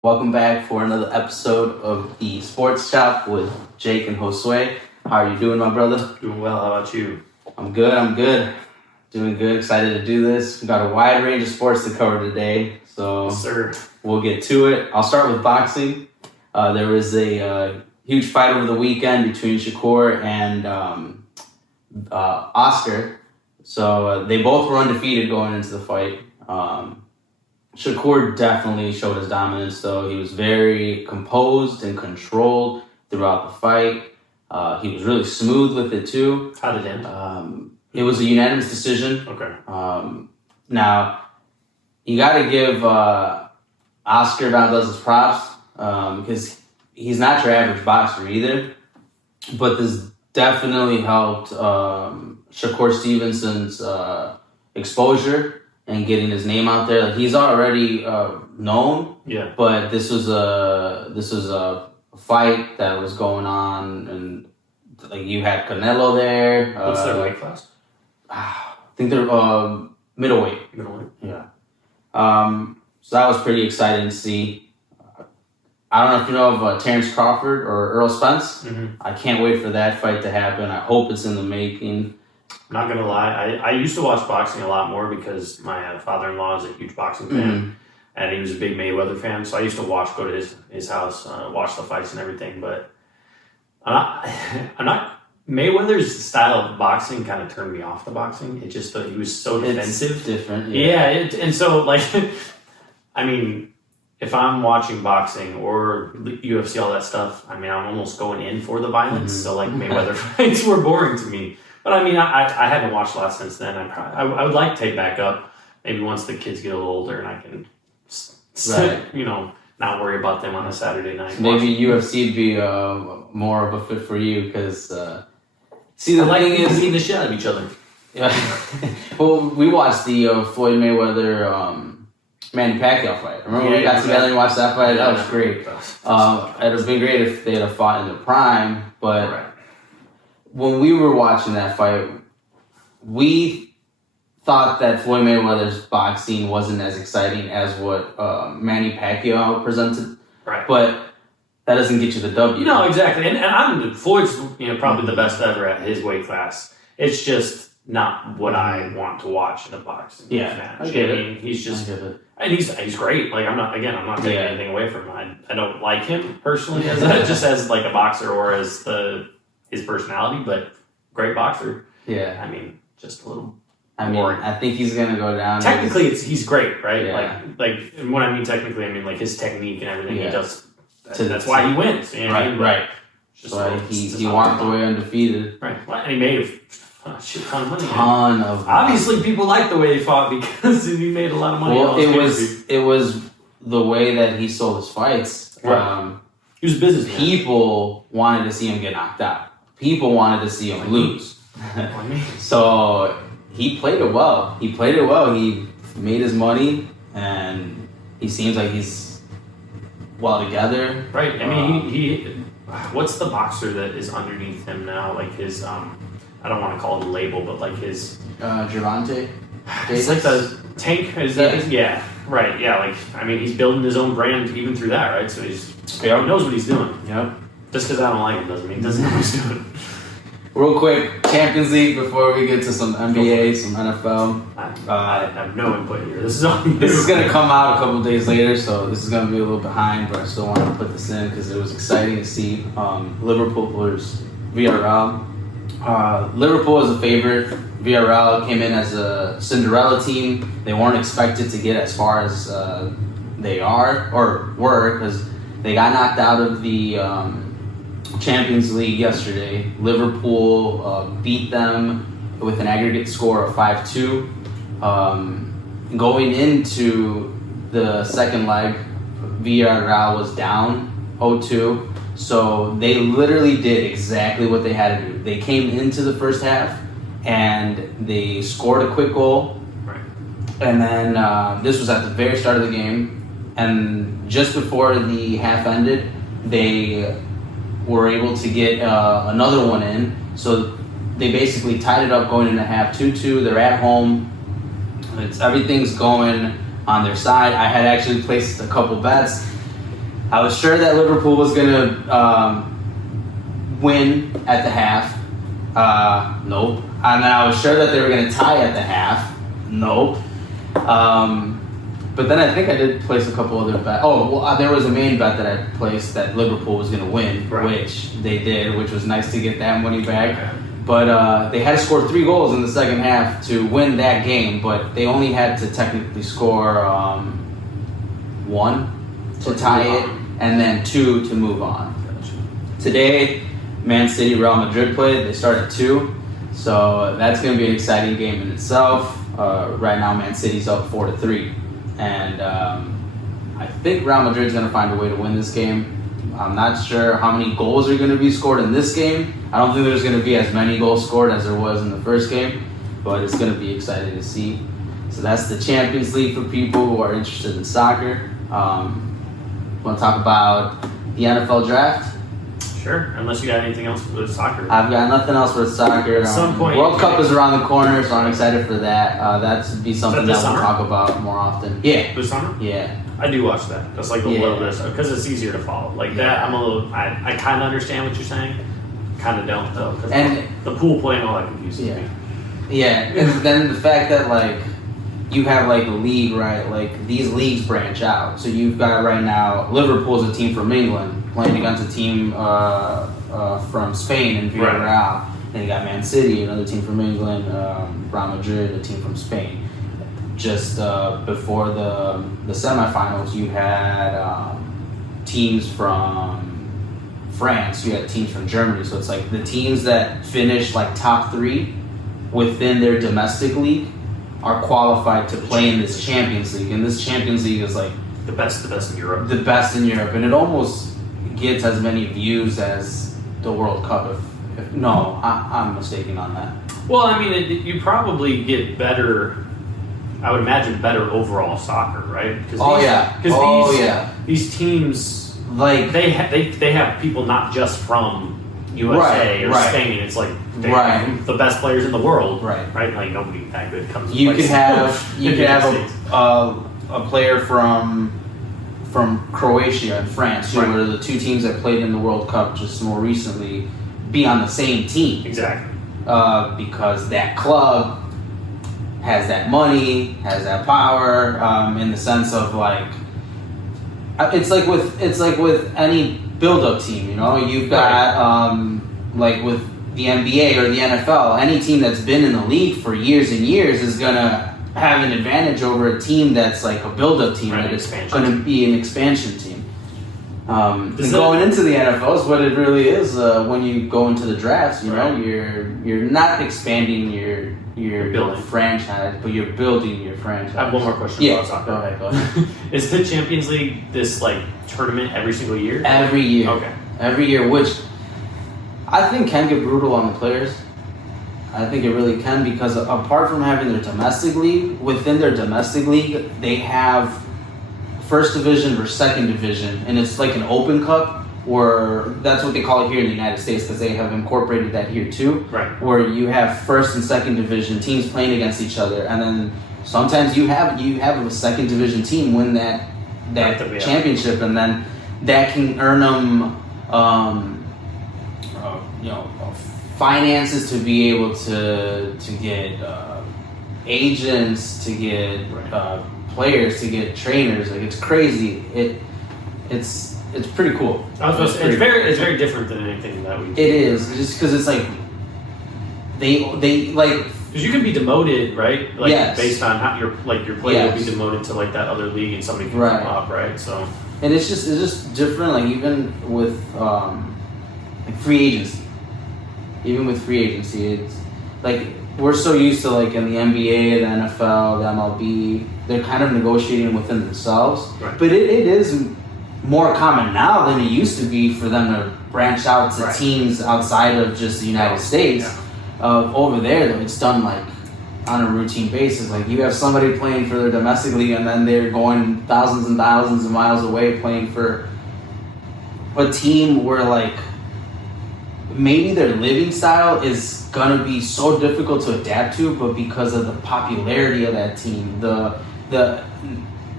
Welcome back for another episode of the SportsChop with Jake and Josue. How are you doing, my brother? Doing well. How about you? I'm good. Doing good. Excited to do this. We've got a wide range of sports to cover today, so Yes, sir. we'll get to it. I'll start with boxing. There was a huge fight over the weekend between Shakur and Oscar. So they both were undefeated going into the fight. Shakur definitely showed his dominance, though. He was very composed and controlled throughout the fight. He was really smooth with it, too. How did it end? It was a unanimous decision. Okay. Now, you got to give Oscar Valdez his props because he's not your average boxer either. But this definitely helped Shakur Stevenson's exposure and getting his name out there. Like, he's already known. Yeah. But this was a fight that was going on, and like you had Canelo there. What's their weight class? I think they're middleweight. Middleweight. Yeah. So that was pretty exciting to see. I don't know if you know of Terrence Crawford or Earl Spence. Mm-hmm. I can't wait for that fight to happen. I hope it's in the making. I'm not gonna lie. I used to watch boxing a lot more because my father-in-law is a huge boxing fan, and he was a big Mayweather fan. So I used to go to his house, watch the fights and everything. But I'm not. Mayweather's style of boxing kind of turned me off the boxing. It just he was so defensive. It's different. Yeah. And so like, I mean, if I'm watching boxing or UFC, all that stuff, I mean, I'm almost going in for the violence. So like Mayweather fights were boring to me. But I mean, I haven't watched a lot since then. I would like to take back up maybe once the kids get a little older and I can, not worry about them on a Saturday night. Maybe UFC would be more of a fit for you because see the thing thing is beating the shit out of each other. Yeah. Well, we watched the Floyd Mayweather Manny Pacquiao fight. Remember we got together and watched that fight? That was great. It would have been great if they had fought in the prime, but. Right. When we were watching that fight, we thought that Floyd Mayweather's boxing wasn't as exciting as what Manny Pacquiao presented. Right. But that doesn't get you the W. No, exactly. And Floyd's probably the best ever at his weight class. It's just not what I want to watch in a boxing match. I get it. I mean, he's just and he's great. Like I'm not taking anything away from him. I don't like him personally as as like a boxer or as his personality, but great boxer. Yeah. I mean, just a little. I think he's gonna go down. Technically, he's great, right? Yeah. Like when I mean technically, I mean like his technique and everything he does. So that's why he wins. You know what I mean? Right. Just so he walked away undefeated. Right. Well, and he made a shit ton of money. Obviously, people like the way he fought because he made a lot of money. Well, it was the way that he sold his fights. Right. He was a businessman. People wanted to see him get knocked out. People wanted to see him lose. So he played it well. He made his money, and he seems like he's well together. Right. I mean, he what's the boxer that is underneath him now? Like his, I don't want to call it a label, but like his... Gervonta? It's like the tank. Is that? Yeah. Right. Yeah. Like, I mean, he's building his own brand even through that, right? So he knows what he's doing. Yep. Just because I don't like him doesn't mean he doesn't know what he's doing. Real quick, Champions League before we get to some NBA, some NFL. I have no input here. This is all you. This is going to come out a couple days later, so this is going to be a little behind, but I still want to put this in because it was exciting to see Liverpool versus VRL. Liverpool is a favorite. VRL came in as a Cinderella team. They weren't expected to get as far as they were because they got knocked out of the Champions League yesterday. Liverpool beat them with an aggregate score of 5-2. Going into the second leg, VRL was down 0-2. So they literally did exactly what they had to do. They came into the first half and they scored a quick goal. Right. And then this was at the very start of the game. And just before the half ended, they were able to get another one in. So they basically tied it up going into half 2-2. They're at home. Everything's going on their side. I had actually placed a couple bets. I was sure that Liverpool was gonna win at the half. Nope. And then I was sure that they were gonna tie at the half. Nope. But then I think I did place a couple other bets. There was a main bet that I placed that Liverpool was going to win, which they did, which was nice to get that money back. But they had to score 3 goals in the second half to win that game, but they only had to technically score 1 to tie it, and then 2 to move on. Today, Man City, Real Madrid played. They start at 2, so that's going to be an exciting game in itself. Right now, Man City's up 4-3. And I think Real Madrid's going to find a way to win this game. I'm not sure how many goals are going to be scored in this game. I don't think there's going to be as many goals scored as there was in the first game, but it's going to be exciting to see. So that's the Champions League for people who are interested in soccer. Want to talk about the NFL draft? Sure, unless you got anything else with soccer. I've got nothing else with soccer. At some point, World Cup is around the corner, so I'm excited for that. That would be something that we'll talk about more often. Yeah. This summer? Yeah. I do watch that. That's like a little bit, because it's easier to follow. Like that, I'm a little, I kind of understand what you're saying. Kind of don't, though. Because the pool play and all that confuses me. Yeah, and then the fact that, like, you have, like, a league, right? Like, these leagues branch out. So you've got right now, Liverpool's a team from England playing against a team from Spain in Villarreal. Right. Then you got Man City, another team from England, Real Madrid, a team from Spain. Just before the semifinals, you had teams from France, you had teams from Germany. So it's like the teams that finish like top 3 within their domestic league are qualified to play in this Champions League. And this Champions League is like the best in Europe. The best in Europe, and it almost gets as many views as the World Cup. I'm mistaken on that. Well, I mean, you probably get better. I would imagine better overall soccer, right? These teams, like they have people not just from USA or Spain. It's like they have the best players in the world, right? Like nobody that good comes. You could have a player from Croatia and France, who were the 2 teams that played in the World Cup just more recently, be on the same team. Exactly. Because that club has that money, has that power, in the sense of like, it's like with any build-up team, you know, you've got like with the NBA or the NFL, any team that's been in the league for years and years is gonna have an advantage over a team that's like a build-up team that is going to be an expansion team. And going into the NFL is what it really is. When you go into the drafts, you know, you're not expanding your franchise, but you're building your franchise. I have one more question about soccer. Go ahead. Is the Champions League this like tournament every single year? Every year. Okay. Every year, which I think can get brutal on the players. I think it really can, because apart from having their domestic league, within their domestic league, they have first division versus second division, and it's like an open cup, or that's what they call it here in the United States, because they have incorporated that here too. Right. Where you have first and second division teams playing against each other, and then sometimes you have a second division team win that championship, and then that can earn them, finances to be able to get agents, to get players, to get trainers. Like, it's crazy. It's pretty cool. It's very different than anything that we. It is, just because it's like they like. Because you can be demoted, right? Like, yes. Based on how your player will be demoted to like that other league, and somebody can come up, right? So. And it's just different. Like, even with like free agency. Even with free agency, it's like we're so used to, like, in the NBA, the NFL, the MLB, they're kind of negotiating within themselves. Right. But it is more common now than it used to be for them to branch out to teams outside of just the United States. Yeah. Over there, though, it's done like on a routine basis. Like, you have somebody playing for their domestic league, and then they're going thousands and thousands of miles away playing for a team where, like, maybe their living style is gonna be so difficult to adapt to, but because of the popularity of that team, the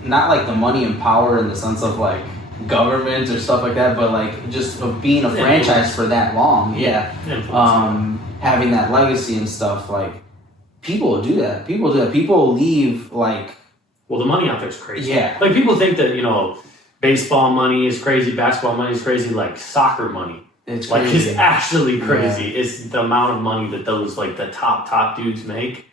not like the money and power in the sense of like government or stuff like that, but like just of being a franchise for that long, having that legacy and stuff, like people do that. People leave like. Well, the money out there is crazy. Yeah. Like people think that baseball money is crazy, basketball money is crazy, like soccer money. It's crazy. It's actually crazy. Yeah. It's the amount of money that those like the top dudes make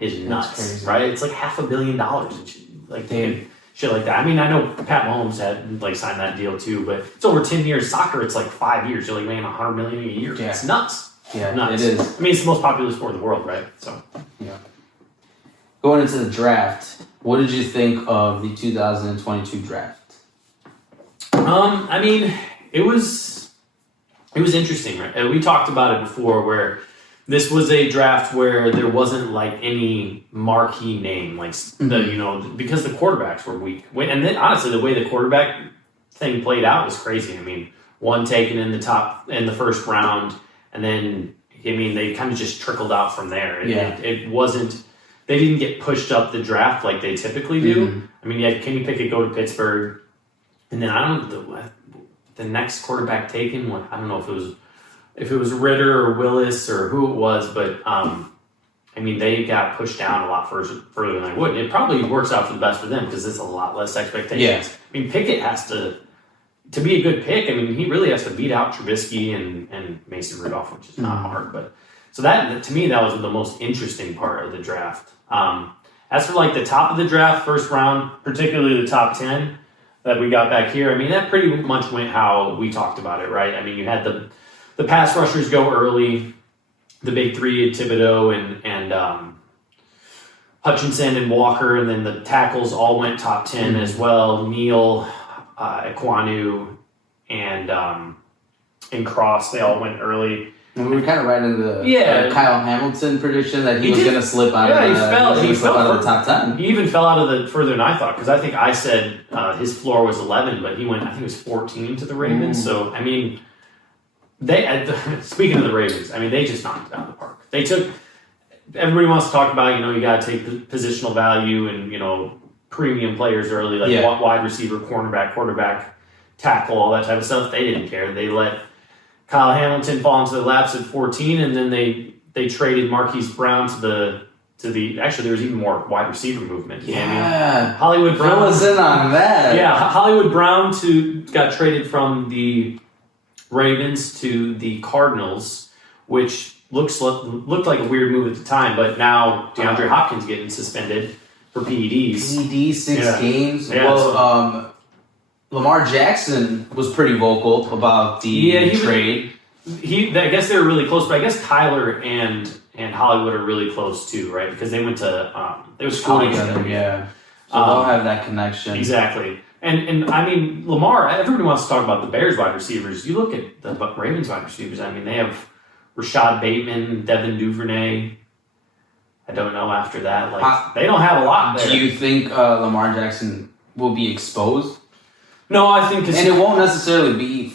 is nuts, right? It's like $500 million and shit like that. I mean, I know Pat Mahomes had like signed that deal too, but it's over 10 years. Soccer, it's like 5 years. You're like making $100 million a year. Yeah. It's nuts. Yeah, nuts. It is. I mean, it's the most popular sport in the world, right? So yeah. Going into the draft, what did you think of the 2022 draft? I mean, it was interesting, right? We talked about it before, where this was a draft where there wasn't like any marquee name, like because the quarterbacks were weak. And then honestly, the way the quarterback thing played out was crazy. I mean, one taken in the first round, and then they kind of just trickled out from there. It wasn't. They didn't get pushed up the draft like they typically do. Mm-hmm. I mean, you had Kenny Pickett go to Pittsburgh, and then the next quarterback taken. I don't know if it was Ritter or Willis or who it was, but they got pushed down a lot further than I would. It probably works out for the best for them because it's a lot less expectations. Yeah. I mean, Pickett has to be a good pick. I mean, he really has to beat out Trubisky and Mason Rudolph, which is not hard. But so that, to me, that was the most interesting part of the draft. As for like the top of the draft, first round, particularly the top 10 that we got back here, I mean, that pretty much went how we talked about it, right? I mean, you had the pass rushers go early, the big three, Thibodeau and Hutchinson and Walker, and then the tackles all went top 10 as well. Neal, Ekwonu, and Cross, they all went early. And we were kind of right in the Kyle Hamilton prediction that he was going to slip out of the top 10. He even fell out of the further than I thought, because I think I said his floor was 11, but he went, I think it was 14 to the Ravens. So, I mean, speaking of the Ravens, I mean, they just knocked it out of the park. They took, everybody wants to talk about, you got to take positional value and, premium players early, like wide receiver, cornerback, quarterback, tackle, all that type of stuff. They didn't care. They let Kyle Hamilton fall into the laps at 14, and then they traded Marquise Brown to the actually there was even more wide receiver movement. Yeah. Hollywood Brown. Fill us in on that. Yeah, Hollywood Brown got traded from the Ravens to the Cardinals, which looked like a weird move at the time, but now DeAndre Hopkins getting suspended for PEDs. PED, 6 games. Yeah, well, Lamar Jackson was pretty vocal about the trade. I guess they were really close, but I guess Kyler and Hollywood are really close too, right? Because they went to they were schooling together. Yeah, so they'll have that connection. Exactly. And I mean, Lamar, everybody wants to talk about the Bears wide receivers. You look at the Ravens wide receivers, I mean, they have Rashad Bateman, Devin Duvernay. I don't know after that. They don't have a lot there. Do you think Lamar Jackson will be exposed? No, I think... And it won't necessarily be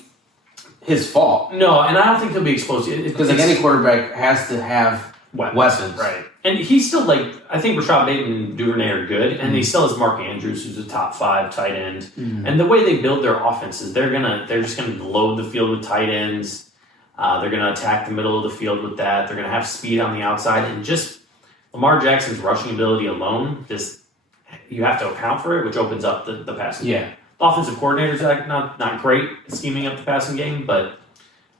his fault. No, and I don't think he'll be exposed. Because any quarterback has to have weapons. Right. And he's still I think Rashad Bateman and Duvernay are good, and he still has Mark Andrews, who's a top 5 tight end. Mm-hmm. And the way they build their offenses, they're just gonna load the field with tight ends. They're gonna attack the middle of the field with that. They're gonna have speed on the outside, and just Lamar Jackson's rushing ability alone, you have to account for it, which opens up the passing game. The offensive coordinators are not great at scheming up the passing game, but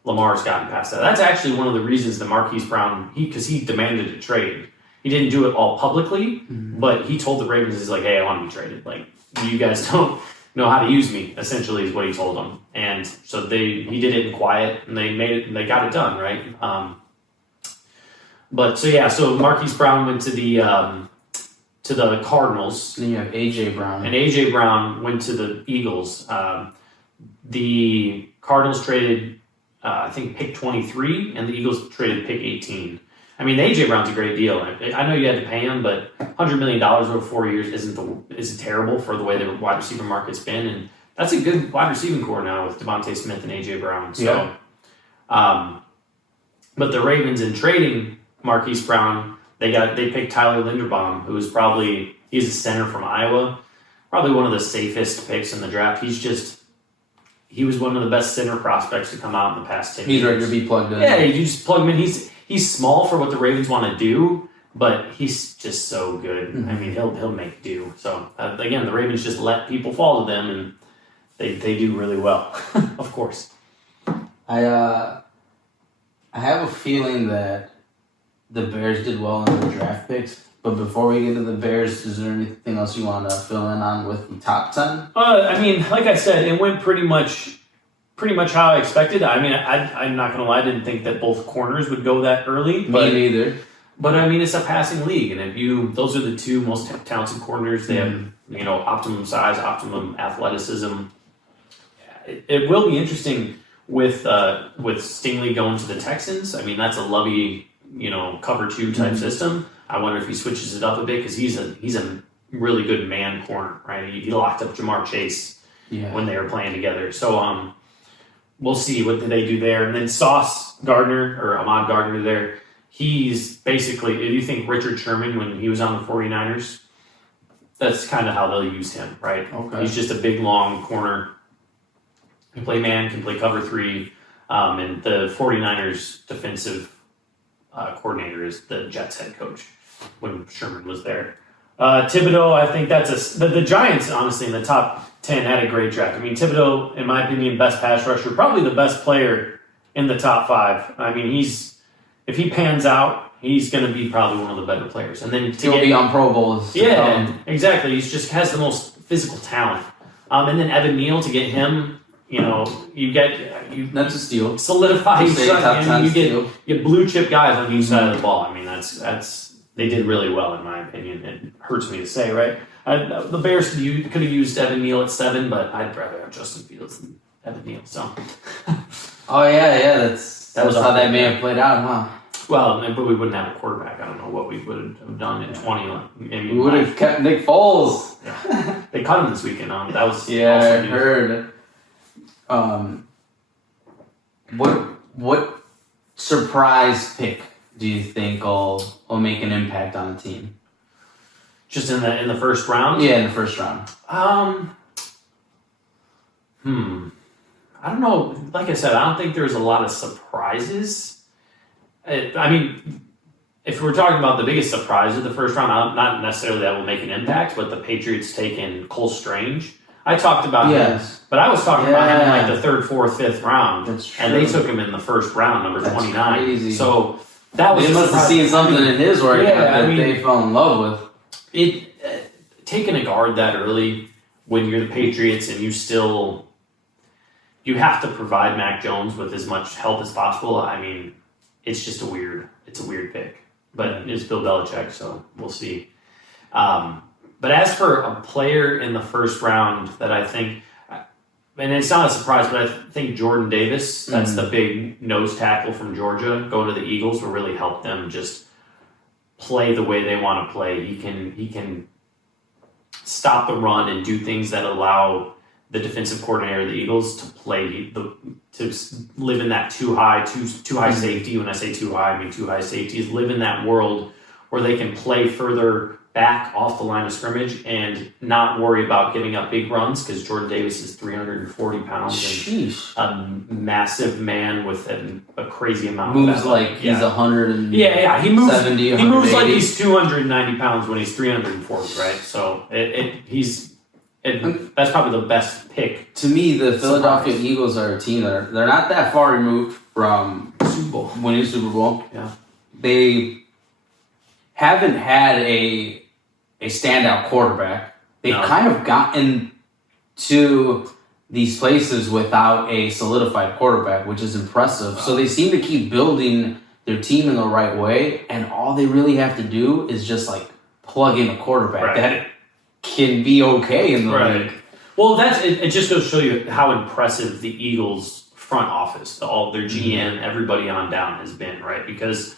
Lamar's gotten past that. That's actually one of the reasons that Marquise Brown, because he demanded a trade. He didn't do it all publicly, but he told the Ravens, he's like, hey, I want to be traded. Like, you guys don't know how to use me, essentially, is what he told them. And so he did it in quiet, and they got it done, right? So Marquise Brown went to the Cardinals. Then you have A.J. Brown. And A.J. Brown went to the Eagles. The Cardinals traded, I think, pick 23, and the Eagles traded pick 18. I mean, A.J. Brown's a great deal. I know you had to pay him, but $100 million over 4 years isn't terrible for the way the wide receiver market's been. And that's a good wide receiving core now with Devontae Smith and A.J. Brown. So, but the Ravens, in trading Marquise Brown, they picked Tyler Linderbaum, he's a center from Iowa, probably one of the safest picks in the draft. he was one of the best center prospects to come out in the past 10 years. He's ready to be plugged in. Yeah, you just plug him in. He's small for what the Ravens want to do, but he's just so good. Mm-hmm. I mean, he'll make do. So again, the Ravens just let people fall to them, and they do really well. Of course. I have a feeling that the Bears did well in their draft picks. But before we get to the Bears, is there anything else you want to fill in on with the top 10? I mean, like I said, it went pretty much how I expected. I mean, I'm not going to lie, I didn't think that both corners would go that early. Me neither. But I mean, it's a passing league, and those are the two most talented corners. They have, optimum size, optimum athleticism. It will be interesting with Stingley going to the Texans. I mean, that's a Lovey, cover 2 type system. I wonder if he switches it up a bit because he's a really good man corner, right? He locked up Jamar Chase when they were playing together. So we'll see what they do there. And then Sauce Gardner or Ahmad Gardner there, he's basically, if you think Richard Sherman when he was on the 49ers, that's kind of how they'll use him, right? Okay. He's just a big, long corner. Can play man, can play cover 3. And the 49ers defensive coordinator is the Jets head coach when Sherman was there. Thibodeau, I think that's the Giants, honestly, in the top 10 had a great draft. I mean, Thibodeau, in my opinion, best pass rusher, probably the best player in the top 5. I mean, if he pans out, he's going to be probably one of the better players. And then he'll be on Pro Bowls. Yeah, exactly. He just has the most physical talent. And then Evan Neal, to get him, that's a steal. Solidify. You get blue chip guys on each side of the ball. I mean, that's they did really well in my opinion. It hurts me to say, right? The Bears could have used Evan Neal at 7, but I'd rather have Justin Fields than Evan Neal. So. Oh yeah, that was how that may have played out, huh? Well, but we wouldn't have a quarterback. I don't know what we would have done in 20. Maybe we would have kept Nick Foles. Yeah. They cut him this weekend. That was I heard. What surprise pick do you think will make an impact on the team? Just in the first round? Yeah, in the first round. I don't know. Like I said, I don't think there's a lot of surprises. I mean, if we're talking about the biggest surprise of the first round, not necessarily that will make an impact, but the Patriots taking Cole Strange. I talked about him, but I was talking about him in like the 3rd, 4th, 5th round. That's true. And they took him in the first round, number 29. Crazy. So that was they must have seen something in his work that they fell in love with. Taking a guard that early when you're the Patriots and you have to provide Mac Jones with as much help as possible. I mean, it's just a weird pick, but it's Bill Belichick, so we'll see. But as for a player in the first round that I think, and it's not a surprise, but I think Jordan Davis, that's the big nose tackle from Georgia, going to the Eagles will really help them just play the way they want to play. He can stop the run and do things that allow the defensive coordinator of the Eagles to play to live in that too high safety. When I say too high, I mean too high safety. Is live in that world where they can play further back off the line of scrimmage and not worry about giving up big runs because Jordan Davis is 340 pounds and a massive man with a crazy amount moves of like he's 170. He moves like he's 290 pounds when he's 340, right? So that's probably the best pick. To me, the Philadelphia Eagles are a team they're not that far removed from winning Super Bowl. Yeah, they haven't had a standout quarterback. They've kind of gotten to these places without a solidified quarterback, which is impressive. So they seem to keep building their team in the right way, and all they really have to do is just like plug in a quarterback that can be okay in the league. Well, it just goes to show you how impressive the Eagles front office, all their GM, everybody on down has been, right? Because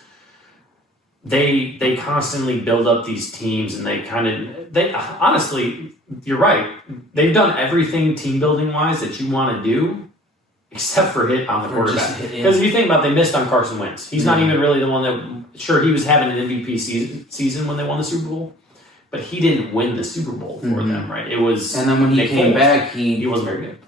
they constantly build up these teams, and they honestly, you're right. They've done everything team building wise that you want to do, except for hit on the quarterback. Because if you think about, they missed on Carson Wentz. He's not even really the one that. Sure, he was having an MVP season when they won the Super Bowl, but he didn't win the Super Bowl for them, right? It was. And then when he came back, he wasn't very good.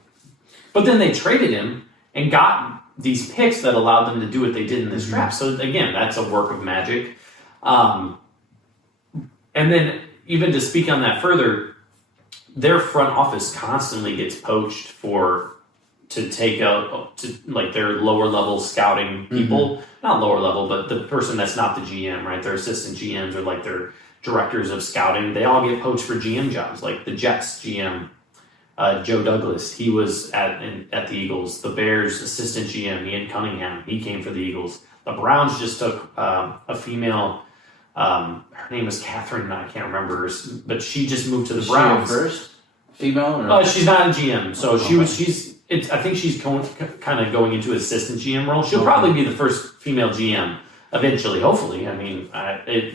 But then they traded him and got these picks that allowed them to do what they did in this draft. So again, that's a work of magic. And then even to speak on that further, their front office constantly gets poached to take out to like their lower level scouting people, not lower level, but the person that's not the GM, right? Their assistant GMs or like their directors of scouting. They all get poached for GM jobs, like the Jets GM. Joe Douglas, he was at the Eagles. The Bears assistant GM, Ian Cunningham, he came for the Eagles. The Browns just took a female, her name was Catherine, I can't remember, but she just moved to the Browns. She first female? Or? She's not a GM, so I think she's kind of going into assistant GM role. She'll probably be the first female GM eventually, hopefully. I mean,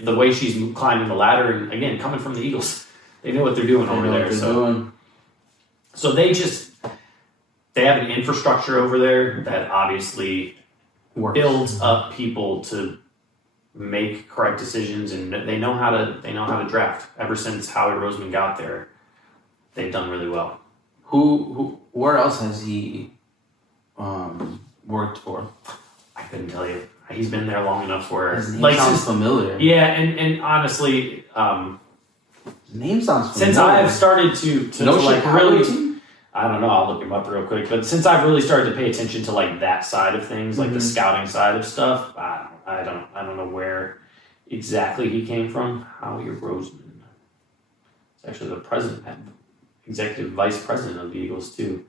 the way she's climbing the ladder, and again, coming from the Eagles, they know what they're doing over there. So they have an infrastructure over there that obviously builds up people to make correct decisions, and they know how to draft. Ever since Howie Roseman got there, they've done really well. Where else has he worked for? I couldn't tell you. He's been there long enough where his name sounds familiar. Yeah, and honestly, his name sounds familiar. Since I've started to like really team? I don't know, I'll look him up real quick, but since I've really started to pay attention to like that side of things, like the scouting side of stuff, I don't know where exactly he came from. Howie Roseman. It's actually the president, executive vice president of the Eagles too.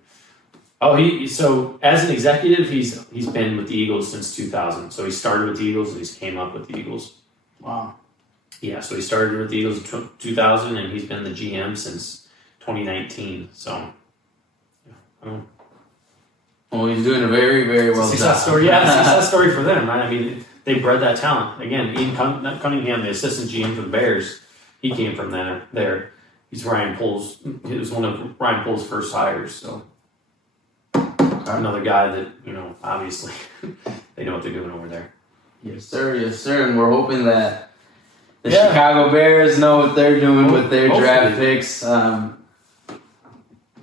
Oh, so as an executive, he's been with the Eagles since 2000. So he started with the Eagles and he's came up with the Eagles. Wow. Yeah, so he started with the Eagles in 2000 and he's been the GM since 2019. So, well, he's doing a very, very well success story. Yeah, success story for them, right? I mean, they bred that talent. Again, Ian Cunningham, the assistant GM for the Bears, he came from there. He's Ryan Pohl's. He was one of Ryan Pohl's first hires. So another guy that obviously they know what they're doing over there. Yes, sir. Yes, sir. And we're hoping that the Chicago Bears know what they're doing with their draft picks.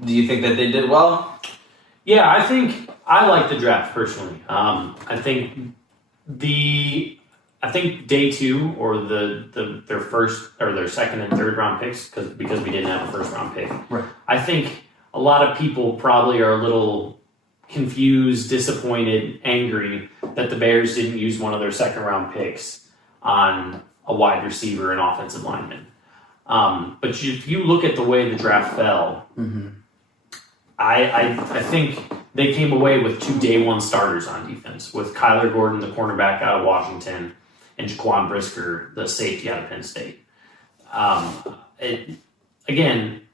Do you think that they did well? Yeah, I like the draft personally. I think day two or their first or their second and third round picks because we didn't have a first round pick. Right. I think a lot of people probably are a little confused, disappointed, angry that the Bears didn't use one of their second round picks on a wide receiver and offensive lineman. But if you look at the way the draft fell, I think they came away with 2 day one starters on defense with Kyler Gordon, the cornerback out of Washington, and Jaquan Brisker, the safety out of Penn State. Again,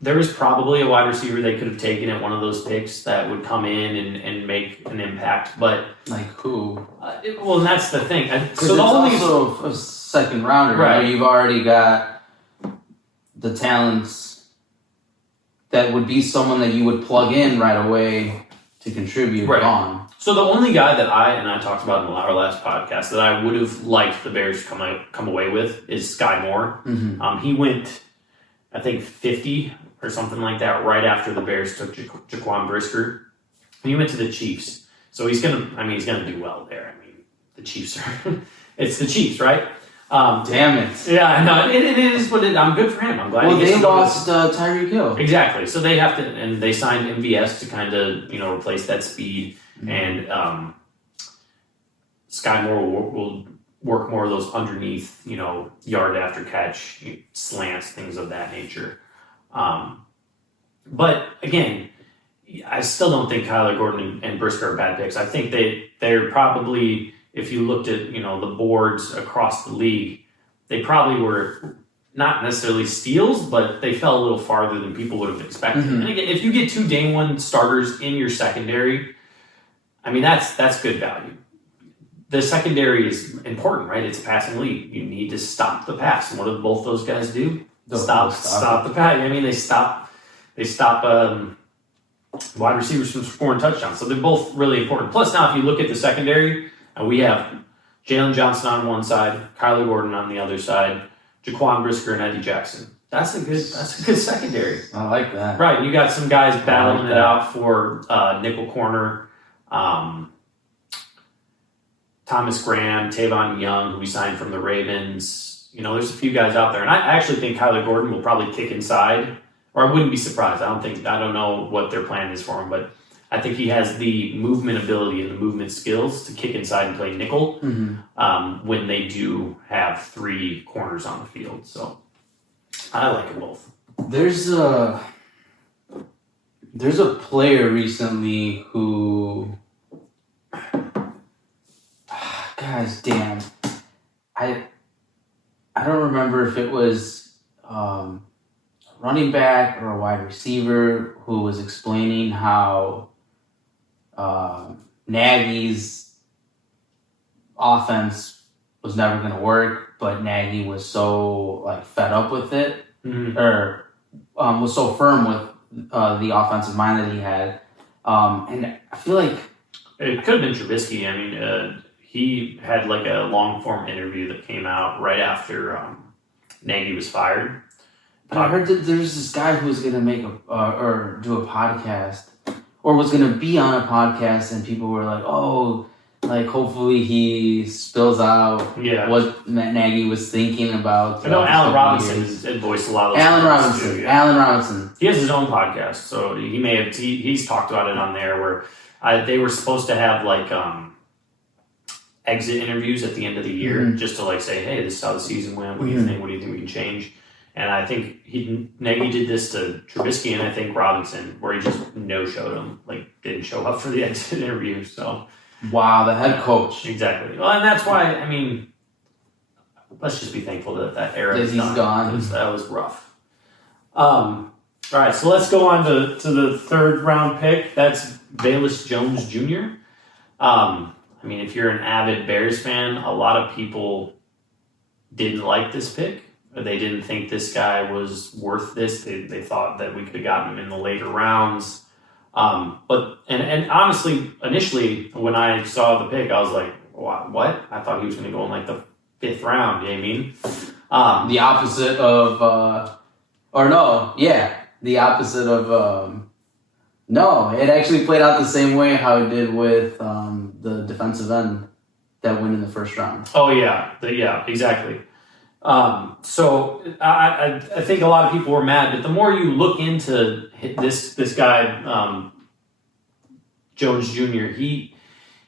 there was probably a wide receiver they could have taken at one of those picks that would come in and make an impact, but like who? Well, and that's the thing. So also a second rounder, right? You've already got the talents that would be someone that you would plug in right away to contribute on. So the only guy that I talked about in our last podcast that I would have liked the Bears to come away with is Sky Moore. He went, I think, 50 or something like that right after the Bears took Jaquan Brisker. And he went to the Chiefs. So he's gonna do well there. I mean, the Chiefs are it's the Chiefs, right? Damn it. Yeah, no, it is what I'm good for him. I'm glad. Well, they lost Tyreek Hill. Exactly. So they have to, and they signed MVS to kind of replace that speed. And Sky Moore will work more of those underneath, yard after catch, slants, things of that nature. But again, I still don't think Kyler Gordon and Brisker are bad picks. I think they're probably, if you looked at the boards across the league, they probably were not necessarily steals, but they fell a little farther than people would have expected. And again, if you get 2 day one starters in your secondary, I mean that's good value. The secondary is important, right? It's a passing league. You need to stop the pass. And what do both those guys do? Stop the pass. I mean, they stop wide receivers from scoring touchdowns. So they're both really important. Plus, now if you look at the secondary, we have Jalen Johnson on one side, Kyler Gordon on the other side, Jaquan Brisker and Eddie Jackson. That's a good secondary. I like that. Right, you got some guys battling it out for nickel corner. Thomas Graham, Tavon Young, who we signed from the Ravens. There's a few guys out there, and I actually think Kyler Gordon will probably kick inside, or I wouldn't be surprised. I don't know what their plan is for him, but I think he has the movement ability and the movement skills to kick inside and play nickel when they do have 3 corners on the field. So I like them both. There's a player recently who, guys, damn, I don't remember if it was a running back or a wide receiver who was explaining how Nagy's offense was never going to work, but Nagy was so fed up with it, or was so firm with the offensive mind that he had, and I feel like it could have been Trubisky. I mean, he had a long form interview that came out right after Nagy was fired. But I heard that there's this guy who was going to make or do a podcast, or was going to be on a podcast, and people were like, "Oh, hopefully he spills out what Nagy was thinking about." I know Allen Robinson has voiced a lot of those. Allen Robinson. He has his own podcast, so he may have he's talked about it on there where they were supposed to have exit interviews at the end of the year just to say, "Hey, this is how the season went. What do you think? What do you think we can change?" And I think Nagy did this to Trubisky and I think Robinson, where he just no-showed him, didn't show up for the exit interview. So, wow, the head coach. Exactly. Well, and that's why, let's just be thankful that era is gone. That was rough. All right, so let's go on to the 3rd round pick. That's Valdez Jones Jr. If you're an avid Bears fan, a lot of people didn't like this pick. They didn't think this guy was worth this. They thought that we could have gotten him in the later rounds. But honestly, initially, when I saw the pick, I was like, what? I thought he was going to go in the 5th round. You know what I mean? The opposite of, the opposite of, no, it actually played out the same way how it did with the defensive end that went in the 1st round. Oh, yeah. Exactly. So I think a lot of people were mad, but the more you look into this guy, Jones Jr.,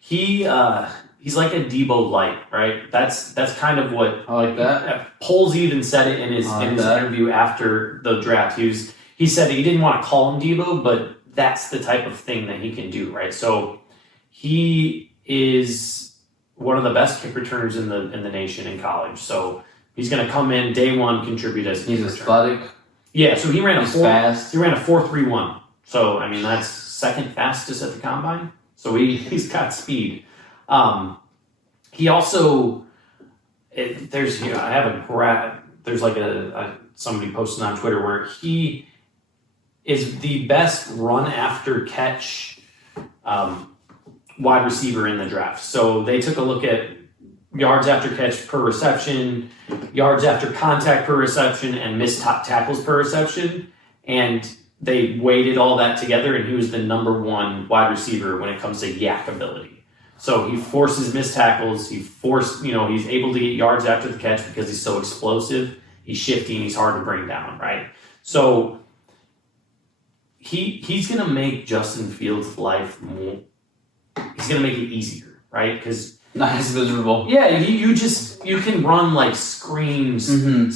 he's like a Debo light, right? That's kind of what I like that. Poles even said it in his interview after the draft. He said he didn't want to call him Debo, but that's the type of thing that he can do, right? So he is one of the best kick returners in the nation in college. So he's going to come in day one, contribute as a kick returner. He's athletic. Yeah, so he ran fast. He ran a 4.31. So that's 2nd fastest at the combine. So he's got speed. He also there's somebody posting on Twitter where he is the best run after catch wide receiver in the draft. So they took a look at yards after catch per reception, yards after contact per reception, and missed tackles per reception. And they weighted all that together, and he was the number 1 wide receiver when it comes to yak ability. So he forces missed tackles. He's able to get yards after the catch because he's so explosive. He's shifty and he's hard to bring down, right? So he's going to make Justin Fields' life more. He's going to make it easier, right? Because not as miserable. Yeah, you can run screens,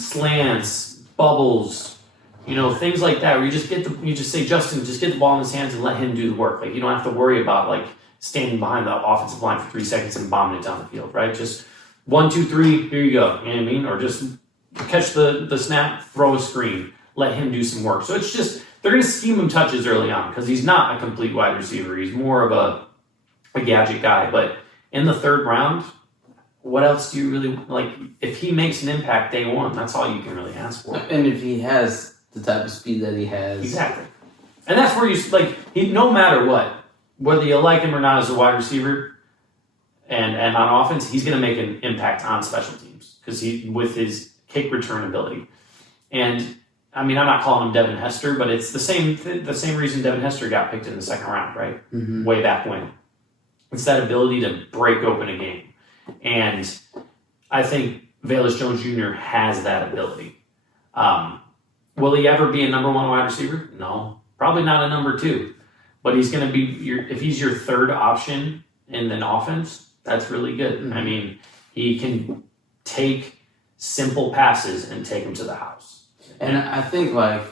slants, bubbles, things like that. Where you just say, Justin, just get the ball in his hands and let him do the work. You don't have to worry about standing behind the offensive line for 3 seconds and bombing it down the field, right? Just 1, 2, 3, here you go. You know what I mean? Or just catch the snap, throw a screen, let him do some work. So it's just they're going to scheme him touches early on because he's not a complete wide receiver. He's more of a gadget guy, but in the 3rd round, what else do you really if he makes an impact day one? That's all you can really ask for. And if he has the type of speed that he has, exactly, and that's where he no matter what, whether you like him or not as a wide receiver, and on offense, he's going to make an impact on special teams because with his kick return ability, and I mean, I'm not calling him Devin Hester, but it's the same reason Devin Hester got picked in the second round, right? Mm-hmm. Way back when. It's that ability to break open a game. And I think Valdez Jones Jr. has that ability. Will he ever be a number one wide receiver? No. Probably not a number two. But he's going to be, if he's your third option in an offense, that's really good. Mm-hmm. I mean, he can take simple passes and take them to the house. And I think, like,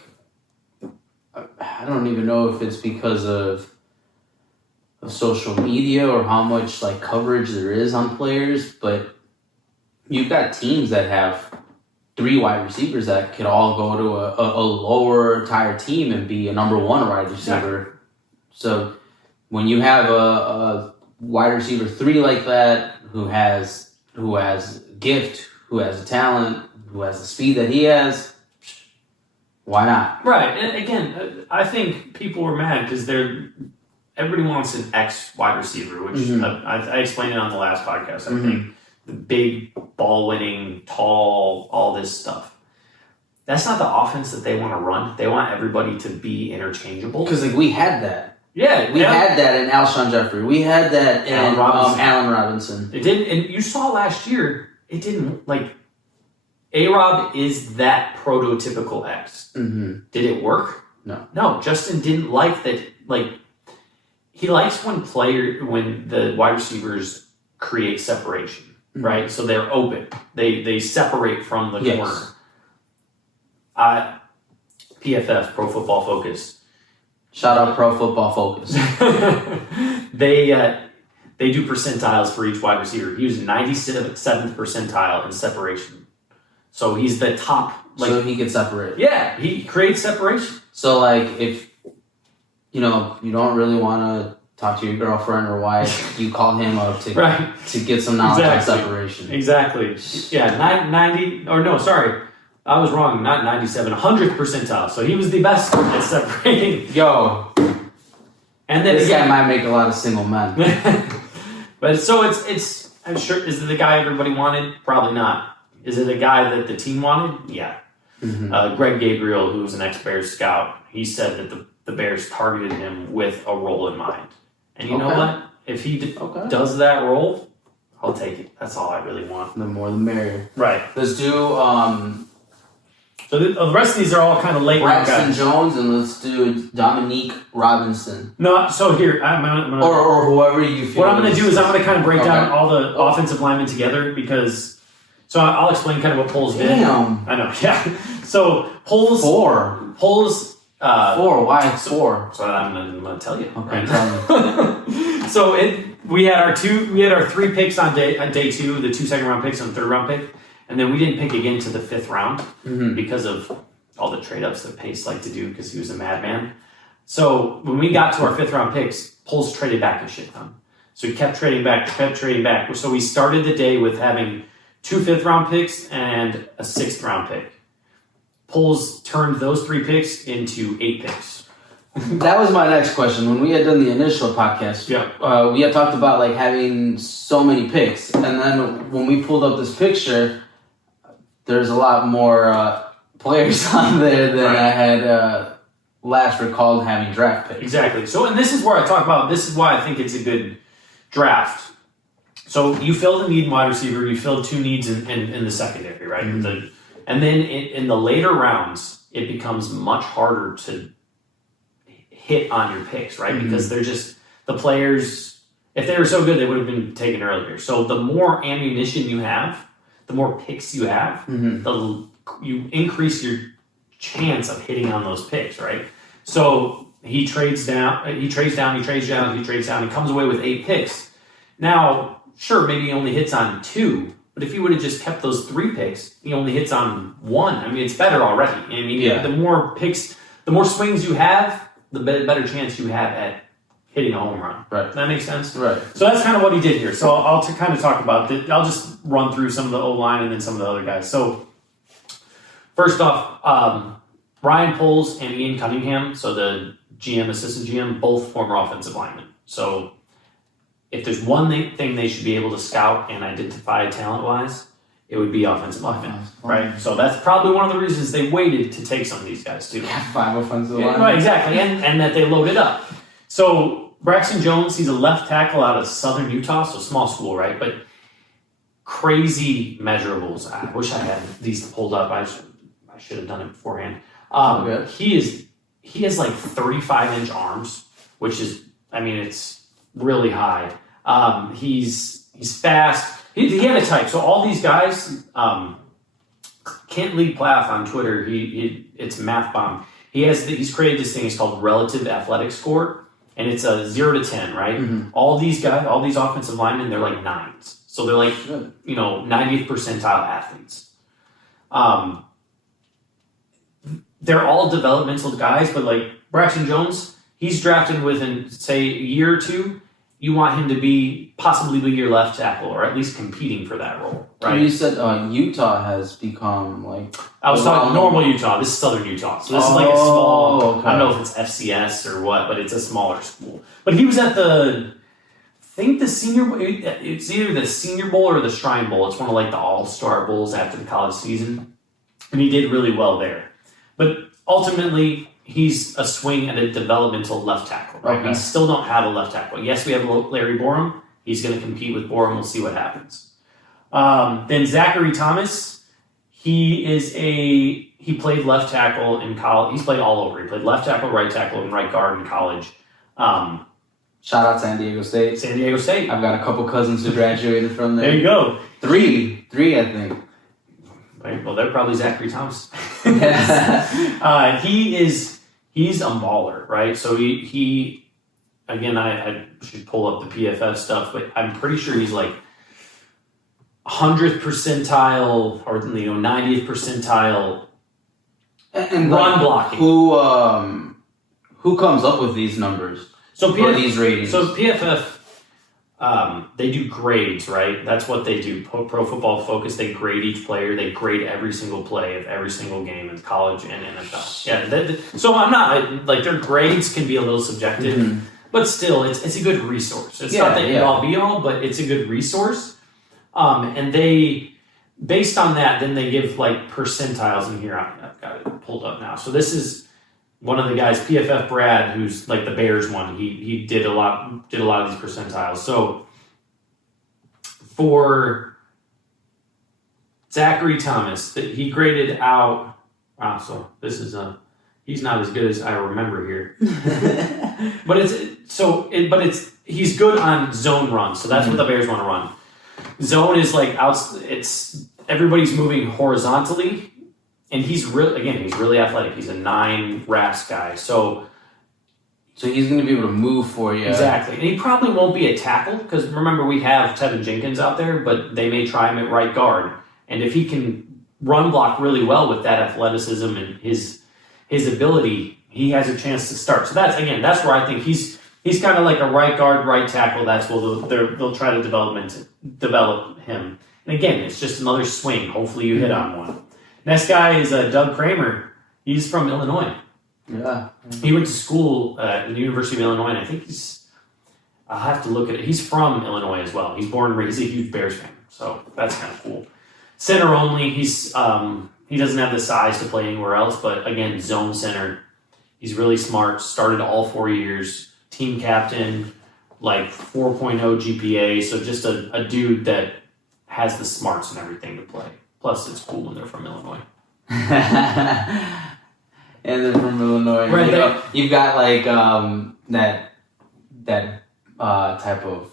I don't even know if it's because of social media or how much, like, coverage there is on players, but you've got teams that have 3 wide receivers that could all go to a lower tier team and be a number 1 wide receiver. Yeah. So when you have a wide receiver 3 like that who has gift, who has a talent, who has the speed that he has, why not? Right. And again, I think people were mad because everybody wants an X wide receiver, which mm-hmm. I explained it on the last podcast. I mm-hmm. think the big ball-winning, tall, all this stuff. That's not the offense that they want to run. They want everybody to be interchangeable. Because we had that. Yeah. We had that in Alshon Jeffrey. We had that in Allen Robinson. It didn't, and you saw last year, it didn't, like, A-Rob is that prototypical X. Mm-hmm. Did it work? No, Justin didn't like that. Like, he likes when the wide receivers create separation. Right, so they're open. They separate from the corner. PFF, Pro Football Focus. Shout out Pro Football Focus. They do percentiles for each wide receiver. He was 97th percentile in separation, so he's the top. Like, so he can separate. Yeah, he creates separation. So, like, if you don't really want to talk to your girlfriend or wife, you call him up to get some knowledge on separation. Exactly. Yeah, 90, or no, sorry. I was wrong. Not 97, 100th percentile. So he was the best at separating. Yo. And then this guy might make a lot of single men. But so it's, I'm sure, is it the guy everybody wanted? Probably not. Is it a guy that the team wanted? Yeah. Mm-hmm. Greg Gabriel, who was an ex-Bears scout, he said that the Bears targeted him with a role in mind. And you know what? If he does that role, I'll take it. That's all I really want. The more the merrier. Right. Let's do... so the rest of these are all kind of late round guys. Braxton Jones, and let's do Dominique Robinson. No, so here, I'm gonna... Or whoever you feel... What I'm going to do is I'm going to kind of break down all the offensive linemen together because... So I'll explain kind of what Poles did. Damn. I know, yeah. So Poles... 4. Poles... 4. Why 4? So I'm gonna tell you. Okay, tell me. So we had our 3 picks on day 2, the 2 second-round picks and 3rd round pick, and then we didn't pick again to the 5th round because of all the trade-ups that Pace liked to do because he was a madman. So when we got to our 5th round picks, Poles traded back a shit ton. So he kept trading back. So we started the day with having 2 5th round picks and a 6th round pick. Poles turned those 3 picks into 8 picks. That was my next question. When we had done the initial podcast, we had talked about like having so many picks, and then when we pulled up this picture, there's a lot more players on there than I had last recalled having draft picks. Exactly. So, and this is where I talk about. This is why I think it's a good draft. So you filled a need in wide receiver. You filled 2 needs in the secondary, right? Mm-hmm. And then in the later rounds, it becomes much harder to hit on your picks, right? Mm-hmm. Because they're just, the players, if they were so good, they would have been taken earlier. So the more ammunition you have, the more picks you have, you increase your chance of hitting on those picks, right? So he trades down, he comes away with 8 picks. Now, sure, maybe he only hits on 2, but if he would have just kept those 3 picks, he only hits on 1. I mean, it's better already. I mean, the more picks, the more swings you have, the better chance you have at hitting a home run. Right. Does that make sense? Right. So that's kind of what he did here. So I'll kind of talk about it. I'll just run through some of the O-line and then some of the other guys. So first off, Ryan Poles and Ian Cunningham, so the GM, assistant GM, both former offensive linemen. So if there's one thing they should be able to scout and identify talent-wise, it would be offensive linemen, right? So that's probably one of the reasons they waited to take some of these guys too. 5 offensive linemen. Right, exactly, and that they loaded up. So Braxton Jones, he's a left tackle out of Southern Utah, so small school, right? But crazy measurables. I wish I had these pulled up. I should have done it beforehand. He has like 35-inch arms, which is, I mean, it's really high. He's fast. He had a type. So all these guys, Kent Lee Plath on Twitter, it's Math Bomb. He's created this thing. It's called Relative Athletic Score, and it's a 0 to 10, right? Mm-hmm. All these guys, all these offensive linemen, they're like 9s. So they're like, 90th percentile athletes. They're all developmental guys, but like Braxton Jones, he's drafted within, say, a year or two. You want him to possibly be your left tackle, or at least competing for that role, right? You said Utah has become like... I was talking normal Utah. This is Southern Utah. So this is like a small... Okay. I don't know if it's FCS or what, but it's a smaller school. But he was at the Senior... It's either the Senior Bowl or the Shrine Bowl. It's one of like the all-star bowls after the college season. And he did really well there. But ultimately... he's a swing at a developmental left tackle, right? Okay. We still don't have a left tackle. Yes, we have Larry Borum. He's going to compete with Borum. We'll see what happens. Then Zachary Thomas, he played left tackle in college. He's played all over. He played left tackle, right tackle, and right guard in college. Shout out San Diego State. San Diego State. I've got a couple cousins who graduated from there. There you go. Three, I think. Right, well, they're probably Zachary Thomas. He's a baller, right? So he again, I should pull up the PFF stuff, but I'm pretty sure he's like 100th percentile or 90th percentile and run blocking. Who comes up with these numbers? So these ratings? So PFF. They do grades, right? That's what they do. Pro Football Focus, they grade each player. They grade every single play of every single game in college and NFL. Yeah. So I'm not like their grades can be a little subjective, but still, it's a good resource. It's not the end all be all, but it's a good resource. And they, based on that, then they give like percentiles in here. I've got it pulled up now. So this is one of the guys, PFF Brad, who's like the Bears one. He did a lot of these percentiles. So for Zachary Thomas, he graded out. Wow, so this is he's not as good as I remember here. but he's good on zone runs. So that's what the Bears want to run. Zone is like everybody's moving horizontally. And he's really athletic. He's a 9 RAS guy. So he's going to be able to move for you. Exactly. And he probably won't be a tackle because remember we have Tevin Jenkins out there, but they may try him at right guard. And if he can run block really well with that athleticism and his ability, he has a chance to start. So that's where I think he's kind of like a right guard, right tackle. That's where they'll try to develop him. And again, it's just another swing. Hopefully you hit on one. Next guy is Doug Kramer. He's from Illinois. Yeah. He went to school at the University of Illinois, and I think I'll have to look at it. He's from Illinois as well. He's born and raised. He's a huge Bears fan, so that's kind of cool. Center only. He doesn't have the size to play anywhere else, but again, zone center. He's really smart. Started all 4 years. Team captain, like 4.0 GPA. So just a dude that has the smarts and everything to play. Plus, it's cool when they're from Illinois. And they're from Illinois. Right. You've got like that type of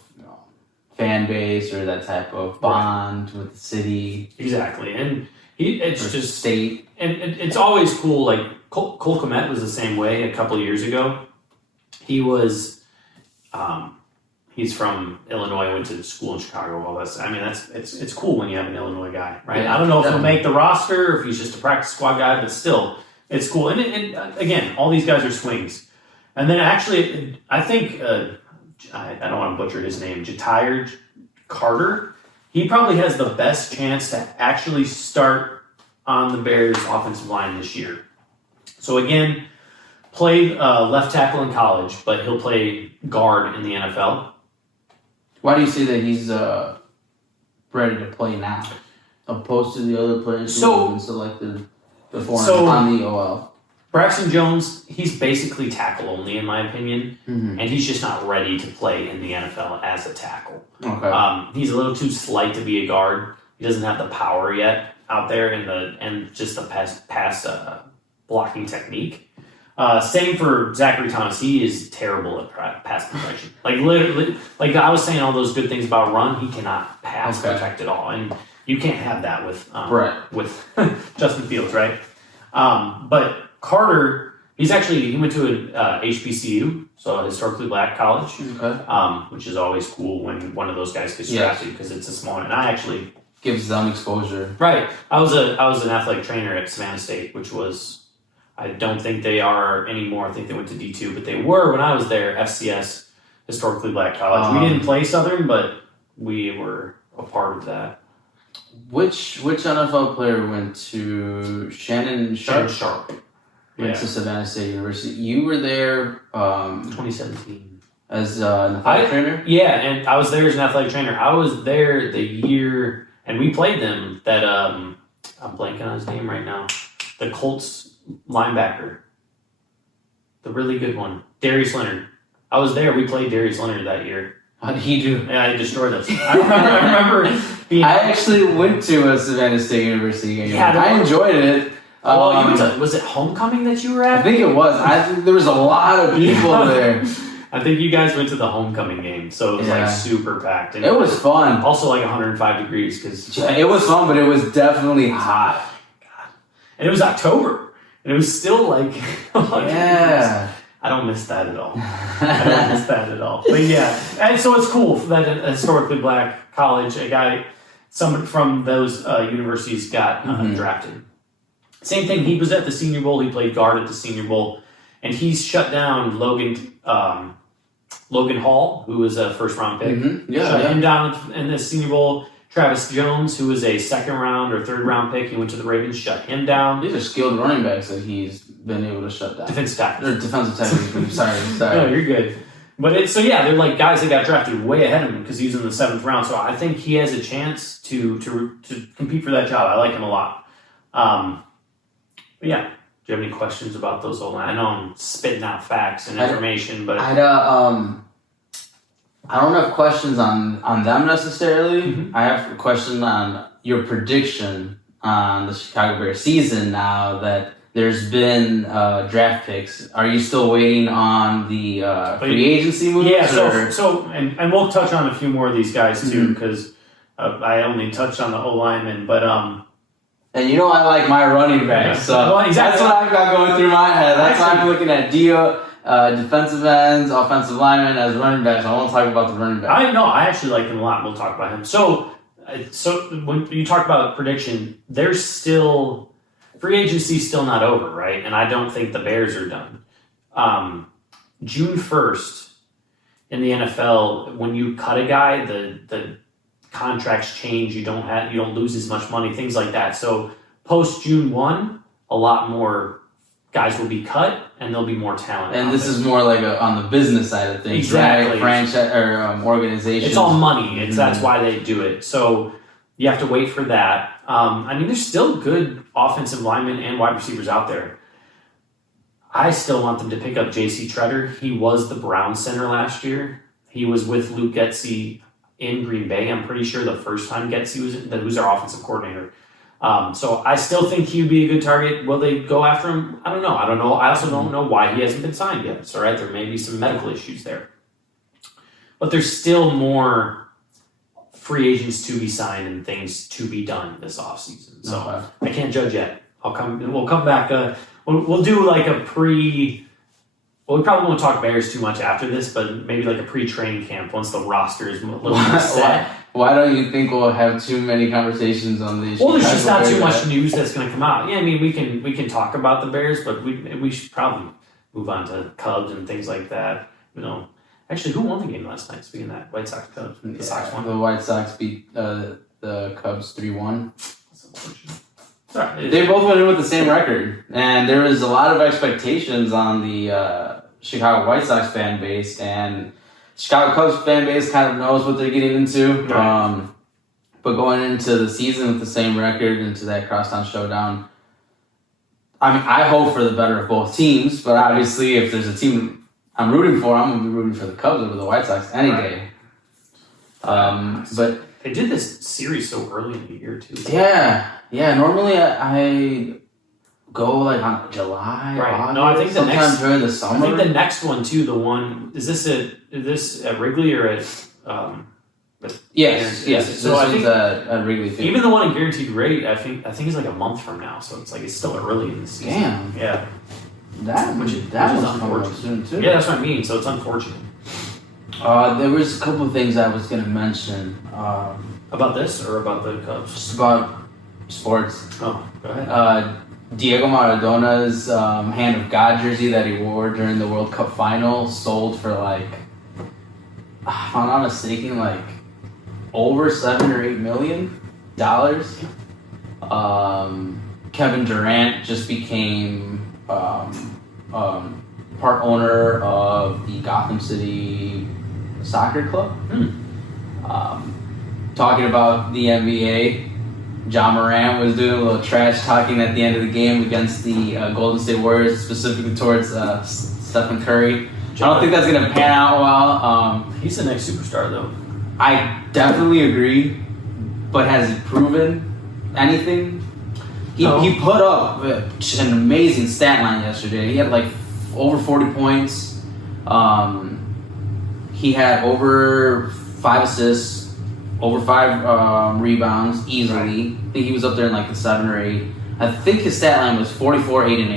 fan base or that type of bond with the city. Exactly, and it's just state. And it's always cool. Like Cole Kmet was the same way a couple of years ago. He was. He's from Illinois, went to school in Chicago. All that. I mean, it's cool when you have an Illinois guy, right? Yeah, I don't know if he'll make the roster or if he's just a practice squad guy, but still, it's cool. And again, all these guys are swings. And then actually, I think I don't want to butcher his name, Jatired Carter. He probably has the best chance to actually start on the Bears' offensive line this year. So again, played left tackle in college, but he'll play guard in the NFL. Why do you say that he's ready to play now? opposed to the other players who have been selected before on the OL? Braxton Jones, he's basically tackle only in my opinion, and he's just not ready to play in the NFL as a tackle. Okay. He's a little too slight to be a guard. He doesn't have the power yet out there and just the pass blocking technique. Same for Zachary Thomas. He is terrible at pass protection. Like literally, like I was saying all those good things about run, he cannot pass protect at all, and you can't have that with Justin Fields, right? But Carter, he went to a HBCU, so a historically black college, which is always cool when one of those guys gets drafted because it's a small. And I actually gives them exposure. Right. I was an athletic trainer at Savannah State, which was, I don't think they are anymore. I think they went to D2, but they were when I was there. FCS, historically black college. We didn't play Southern, but we were a part of that. Which NFL player went to Shannon Sharp? Went to Savannah State University. You were there 2017 as an athletic trainer? Yeah, and I was there as an athletic trainer. I was there the year, and we played them that, I'm blanking on his name right now, the Colts linebacker, the really good one, Darius Leonard. I was there. We played Darius Leonard that year. How did he do? Yeah, he destroyed us. I remember being... I actually went to a Savannah State University game. Yeah, I enjoyed it. Well, was it homecoming that you were at? I think it was. I think there was a lot of people there. I think you guys went to the homecoming game, so it was like super packed. And it was fun. Also like 105 degrees. It was fun, but it was definitely hot. God. And it was October, and it was still like... yeah. I don't miss that at all. But yeah, and so it's cool that a historically black college, someone from those universities got drafted. Same thing, he was at the Senior Bowl, he played guard at the Senior Bowl, and he's shut down Logan Hall, who was a first-round pick. Shut him down in the Senior Bowl. Travis Jones, who was a second-round or third-round pick, he went to the Ravens, shut him down. These are skilled running backs that he's been able to shut down. Defensive tackles. Sorry. No, you're good. But they're like guys that got drafted way ahead of him because he was in the 7th round. So I think he has a chance to compete for that job. I like him a lot. But yeah, do you have any questions about those O-line? I know I'm spitting out facts and information, but I don't have questions on them necessarily. I have a question on your prediction on the Chicago Bears season now that there's been draft picks. Are you still waiting on the free agency moves? Yeah, and we'll touch on a few more of these guys too because I only touched on the O-lineman, but and you know I like my running backs, so that's what I've got going through my head. That's why I'm looking at defensive ends, offensive linemen as running backs. I want to talk about the running backs. I actually like him a lot. We'll talk about him. So when you talk about prediction, there's still free agency still not over, right? And I don't think the Bears are done. June 1st in the NFL, when you cut a guy, the contracts change. You don't lose as much money, things like that. So post June 1, a lot more guys will be cut, and there'll be more talent. And this is more like on the business side of things, exactly. Right? Franchise or organizations. It's all money. That's why they do it. So you have to wait for that. There's still good offensive linemen and wide receivers out there. I still want them to pick up J.C. Treader. He was the Browns center last year. He was with Luke Getsy in Green Bay. I'm pretty sure the first time Getsy was our offensive coordinator. So I still think he would be a good target. Will they go after him? I don't know. I also don't know why he hasn't been signed yet. It's all right. There may be some medical issues there. But there's still more free agents to be signed and things to be done this offseason. So I can't judge yet. We'll come back. We'll do like a well, we probably won't talk Bears too much after this, but maybe like a pre-training camp once the roster is a little more set. Why don't you think we'll have too many conversations on these? Well, there's just not too much news that's going to come out. Yeah, we can talk about the Bears, but we should probably move on to Cubs and things like that. Actually, who won the game last night? Speaking of that, White Sox Cubs. The Sox won. The White Sox beat the Cubs 3-1. Sorry, they both went in with the same record, and there was a lot of expectations on the Chicago White Sox fan base, and Chicago Cubs fan base kind of knows what they're getting into. Right. but going into the season with the same record, into that crosstown showdown, I mean, I hope for the better of both teams, but obviously if there's a team I'm rooting for, I'm going to be rooting for the Cubs over the White Sox any day. But they did this series so early in the year, too. Yeah. Normally I go like on July, right? August, No, I think sometimes during the summer. I think the next one too. The one is this at Wrigley or at? Yes. So I think at Wrigley Field. Even the one in guaranteed rate, I think it's like a month from now. So it's still early in the season. Damn. Yeah. That one's coming up soon too. Yeah, that's what I mean. So it's unfortunate. There was a couple of things I was gonna mention. About this or about the Cubs? Just about sports. Oh, go ahead. Diego Maradona's Hand of God jersey that he wore during the World Cup final sold for like, if I'm not mistaken, like over $7 or $8 million. Kevin Durant just became part owner of the Gotham City Soccer Club. Talking about the NBA, Ja Morant was doing a little trash talking at the end of the game against the Golden State Warriors, specifically towards Stephen Curry. I don't think that's going to pan out well. He's the next superstar, though. I definitely agree, but has he proven anything? He put up an amazing stat line yesterday. He had like over 40 points. He had over 5 assists. Over 5 rebounds easily. I think he was up there in like the 7 or 8. I think his stat line was 44, 8, and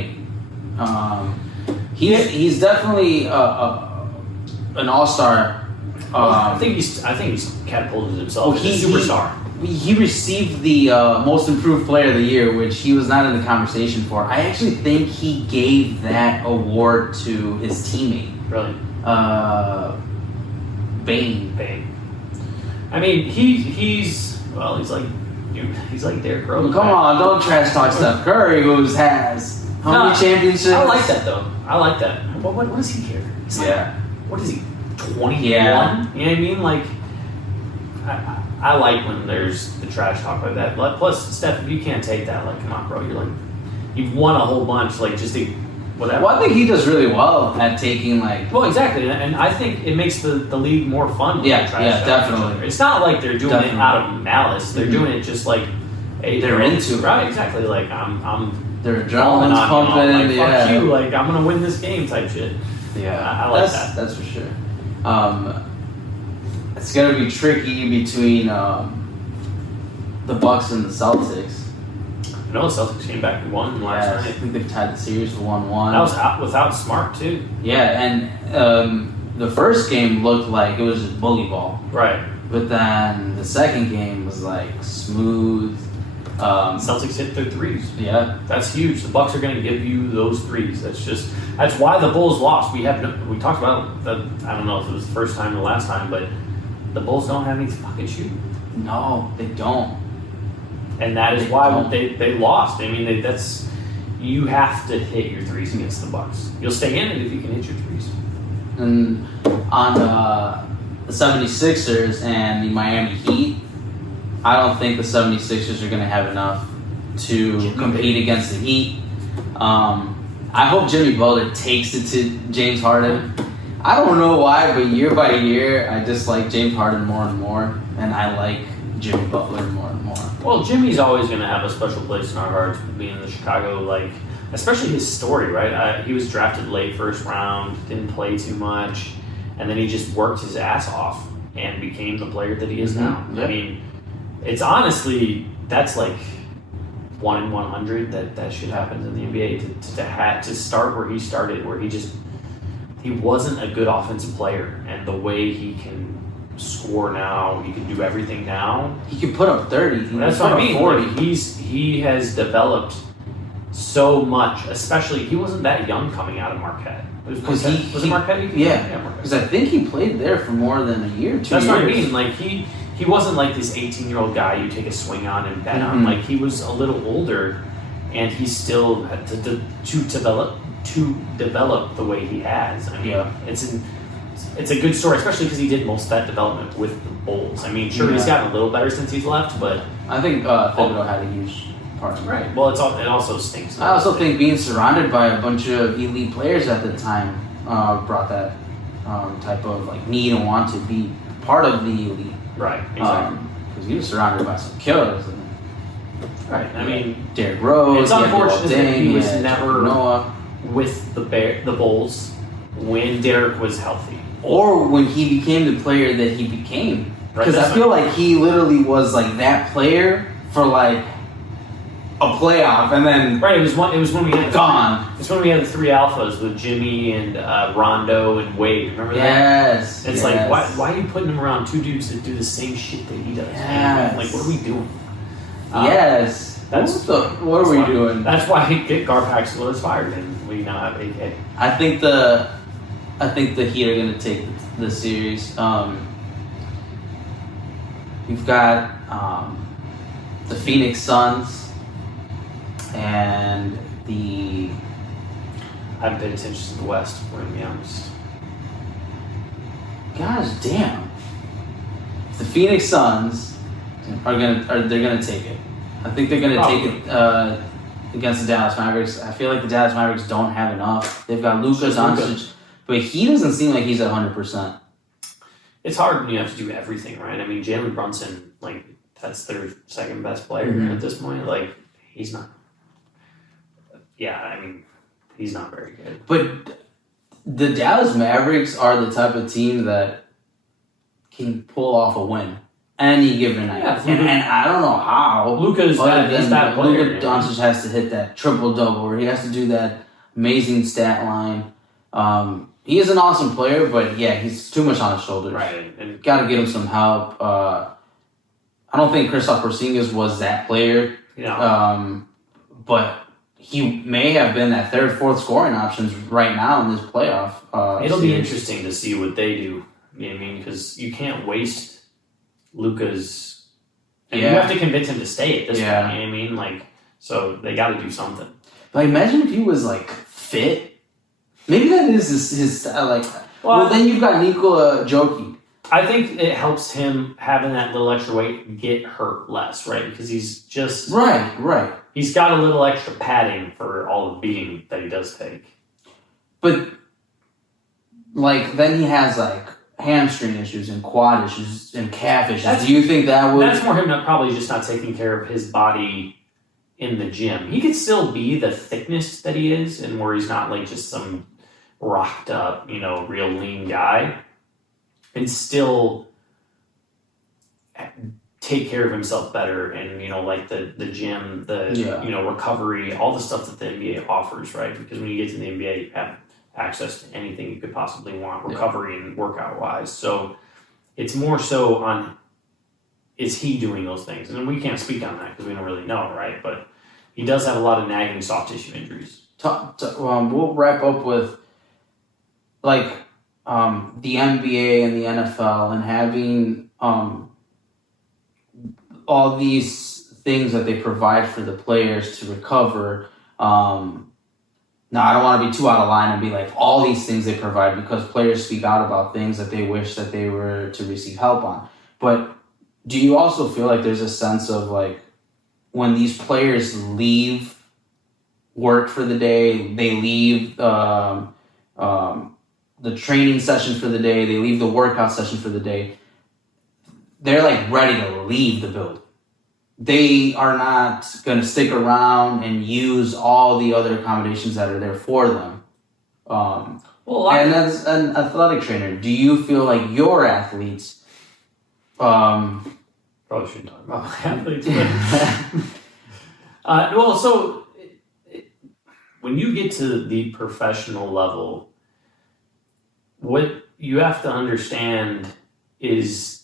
8. He's definitely an all-star. I think he's catapulted himself as a superstar. He received the most improved player of the year, which he was not in the conversation for. I actually think he gave that award to his teammate. Really? Bane. I mean, he's like Derrick Rose. Come on, don't trash talk Steph Curry, who has how many championships? I like that though. I like that. What does he care? What is he? 21? Yeah. You know what I mean? Like, I like when there's the trash talk like that. Plus, Steph, if you can't take that, like, come on, bro. You're like, you've won a whole bunch. Like, just whatever. Well, I think he does really well at taking like. Well, exactly, and I think it makes the league more fun. Yeah, definitely. It's not like they're doing it out of malice. They're doing it just like they're into it. Right, exactly. Like I'm. Their adrenaline's pumping. Like, fuck you! Like I'm gonna win this game, type shit. Yeah, I like that. That's for sure. It's gonna be tricky between the Bucks and the Celtics. I know the Celtics came back and won last night. I think they've tied the series for 1-1. That was without Smart too. Yeah, and the first game looked like it was just bully ball. Right. But then the second game was like smooth. Celtics hit their threes. Yeah, that's huge. The Bucks are going to give you those threes. That's why the Bulls lost. We talked about that. I don't know if it was the first time or the last time, but the Bulls don't have any fucking shooting. No, they don't. And that is why they lost. I mean, you have to hit your threes against the Bucks. You'll stay in it if you can hit your threes. And on the 76ers and the Miami Heat, I don't think the 76ers are going to have enough to compete against the Heat. I hope Jimmy Butler takes it to James Harden. I don't know why, but year by year, I just like James Harden more and more, and I like Jimmy Butler more and more. Well, Jimmy's always going to have a special place in our hearts, being the Chicago, like, especially his story, right? He was drafted late first round, didn't play too much, and then he just worked his ass off and became the player that he is now. Yep. I mean, it's honestly, that's like 1 in 100 that shit happens in the NBA to start where he started, where he wasn't a good offensive player, and the way he can score now, he can do everything now. He can put up 30. That's what I mean. 40. Like, he has developed so much, especially he wasn't that young coming out of Marquette. Was it Marquette? Yeah, because I think he played there for more than a year, 2 years. That's what I mean. Like he wasn't like this 18-year-old guy you take a swing on and bet on. Like he was a little older, and he still had to develop the way he has. I mean, it's it's a good story, especially because he did most of that development with the Bulls. I mean, sure, he's gotten a little better since he's left, but I think Thibodeau had a huge part of it. Right. Well, it also stinks. I also think being surrounded by a bunch of elite players at the time brought that type of like need and want to be part of the elite. Right. Exactly. Because he was surrounded by some killers. Right. I mean, Derrick Rose. It's unfortunate that he was had never Noah. with the Bulls when Derrick was healthy, or when he became the player that he became. Because Right, I feel like he literally was like that player for like a playoff, and then right. It was when we had gone. It's when we had the three alphas with Jimmy and Rondo and Wade. Remember that? Yes. It's like why are you putting him around two dudes that do the same shit that he does? Yes. Like, what are we doing? Yes. What are we doing? That's why Garpax was fired and we now have AK. I think the Heat are going to take the series. We've got the Phoenix Suns and the. I haven't paid attention to the West, if we're going to be honest. Gosh damn! The Phoenix Suns they're gonna take it. I think they're gonna take it against the Dallas Mavericks. I feel like the Dallas Mavericks don't have enough. They've got Luka Doncic, but he doesn't seem like he's at 100%. It's hard when you have to do everything, right? I mean, Jalen Brunson, like, that's their second best player at this point. Like, he's not. Yeah, I mean, he's not very good. But the Dallas Mavericks are the type of team that can pull off a win any given night. Yeah, and I don't know how. Luka's that player. Luka Doncic has to hit that triple-double, or he has to do that amazing stat line. He is an awesome player, but yeah, he's too much on his shoulders. Right. And got to get him some help. I don't think Kristaps Porzingis was that player. But he may have been that third, fourth scoring options right now in this playoff. It'll be interesting to see what they do. You know what I mean? Because you can't waste Luka's. And you have to convince him to stay at this point. You know what I mean? Like, so they got to do something. But imagine if he was like fit. Maybe that is his style. Like, well, then you've got Nikola Jokic. I think it helps him having that little extra weight get hurt less, right? Because he's just right. He's got a little extra padding for all the beating that he does take. But like then he has like hamstring issues and quad issues and calf issues. Do you think that would? That's more him probably just not taking care of his body in the gym. He could still be the thickness that he is, and where he's not like just some rocked up, real lean guy, and still take care of himself better, and like the gym, recovery, all the stuff that the NBA offers, right? Because when you get to the NBA, you have access to anything you could possibly want, recovery and workout wise. So it's more so on, is he doing those things? And we can't speak on that because we don't really know, right? But he does have a lot of nagging soft tissue injuries. We'll wrap up with like the NBA and the NFL and having all these things that they provide for the players to recover. Now, I don't want to be too out of line and be like all these things they provide, because players speak out about things that they wish that they were to receive help on. But do you also feel like there's a sense of like when these players leave work for the day, they leave the training session for the day, they leave the workout session for the day, they're like ready to leave the building. They are not going to stick around and use all the other accommodations that are there for them. And as an athletic trainer, do you feel like your athletes... Probably shouldn't talk about my athletes. But, so when you get to the professional level, what you have to understand is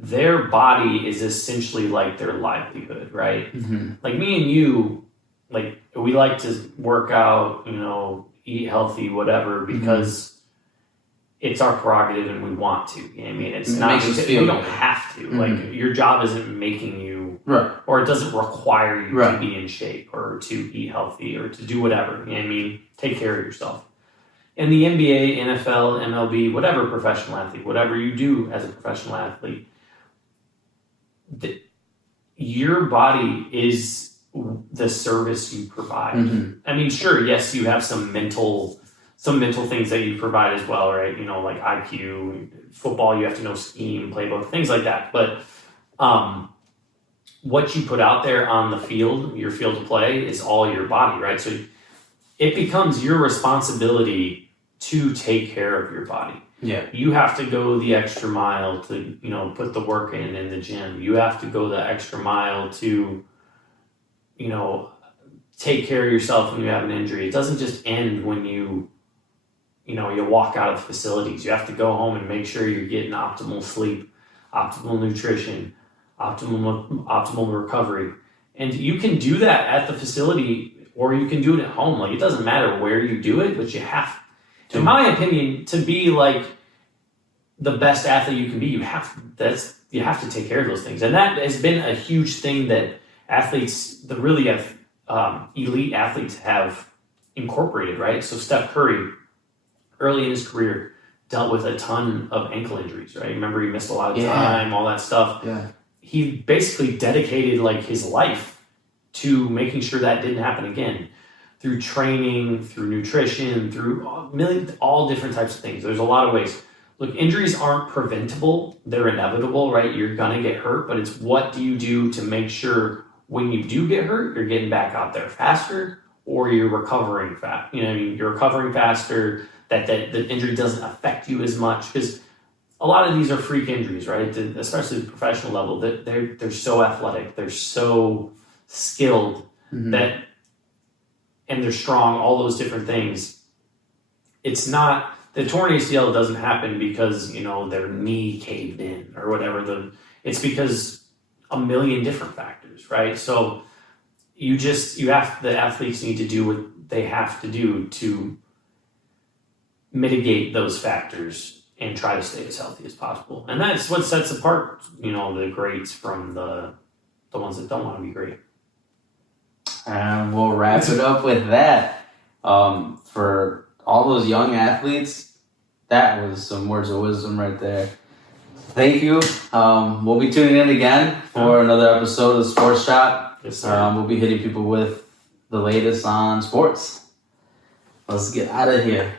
their body is essentially like their livelihood, right? Mm-hmm. Like me and you, like we like to work out, eat healthy, whatever, because it's our prerogative and we want to. You know what I mean? It's not because we don't have to. Mm-hmm. Like your job isn't making you, right, or it doesn't require you to be in shape or to eat healthy or to do whatever. You know what I mean? Take care of yourself. in the NBA, NFL, MLB, whatever professional athlete, whatever you do as a professional athlete, your body is the service you provide. Mm-hmm. I mean, sure, yes, you have some mental things that you provide as well, right? You know, like IQ, football, you have to know scheme, playbook, things like that. But what you put out there on the field, your field of play, is all your body, right? So it becomes your responsibility to take care of your body. Yeah. You have to go the extra mile to, you know, put the work in the gym. You have to go the extra mile to, you know, take care of yourself when you have an injury. It doesn't just end when you walk out of the facilities. You have to go home and make sure you're getting optimal sleep, optimal nutrition, optimal recovery. And you can do that at the facility or you can do it at home. Like, it doesn't matter where you do it, but you have to. In my opinion, to be like the best athlete you can be, you have to take care of those things. And that has been a huge thing that athletes, the really elite athletes, have incorporated, right? So Steph Curry, early in his career, dealt with a ton of ankle injuries, right? Remember, he missed a lot of time, all that stuff. Yeah. He basically dedicated like his life to making sure that didn't happen again, through training, through nutrition, through all different types of things. There's a lot of ways. Look, injuries aren't preventable. They're inevitable, right? You're going to get hurt, but it's what do you do to make sure when you do get hurt, you're getting back out there faster, or you're recovering fast. You know, you're recovering faster, that the injury doesn't affect you as much, because a lot of these are freak injuries, right? Especially at the professional level, that they're so athletic, they're so skilled, that, and they're strong, all those different things. It's not, the torn ACL doesn't happen because, you know, their knee caved in or whatever. It's because a million different factors, right? So the athletes need to do what they have to do to mitigate those factors and try to stay as healthy as possible. And that's what sets apart, you know, the greats from the ones that don't want to be great. And we'll wrap it up with that. For all those young athletes, that was some words of wisdom right there. Thank you. We'll be tuning in again for another episode of the Sports Shop. Yes, sir. We'll be hitting people with the latest on sports. Let's get out of here.